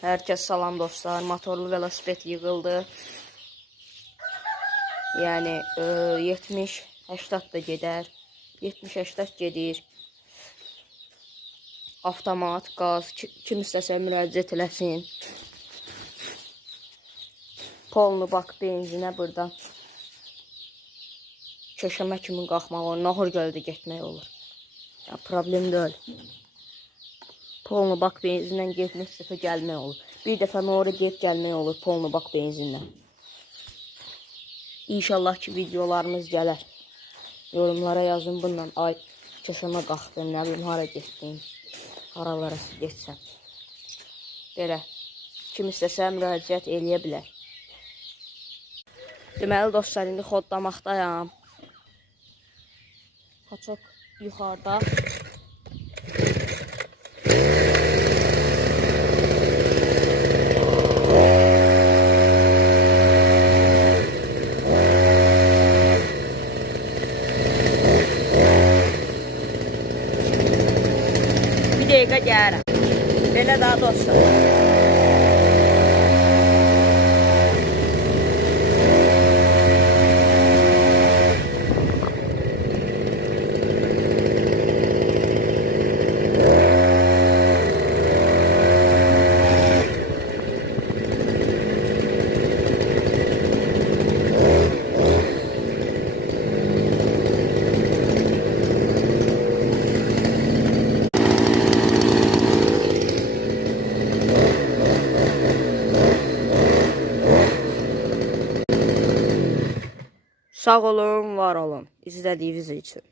Herkes salam dostlar. Motorlu velosiped yığıldı. Yəni 70-80 da gedər. 70-80 gedir. Avtomat, qaz, kim istəsə müraciət eləsin. Polnu bak benzinə burada. Köşəmə kimi qalxmaq olur. Nahor göldə getmək olur. Ya, problem deyil. Polnu bak benzindən getmək istəsə gəlmək olur. Bir dəfə Nahora gedib gəlmək olur polnu bak benzindən. İnşallah ki videolarımız gələr. Yorumlara yazın bundan. Ay köşəmə qalxdım, nə bilim hara getdim. Haralara geçsəm. Belə. Kim istəsə müraciət eləyə bilər. Deməli dostlar, indi xoddamaqdayam. Çok yuxarıda. Bir dəqiqə gəlirəm. Belə daha dostlar. Sağ olun, var olun izlədiyiniz üçün.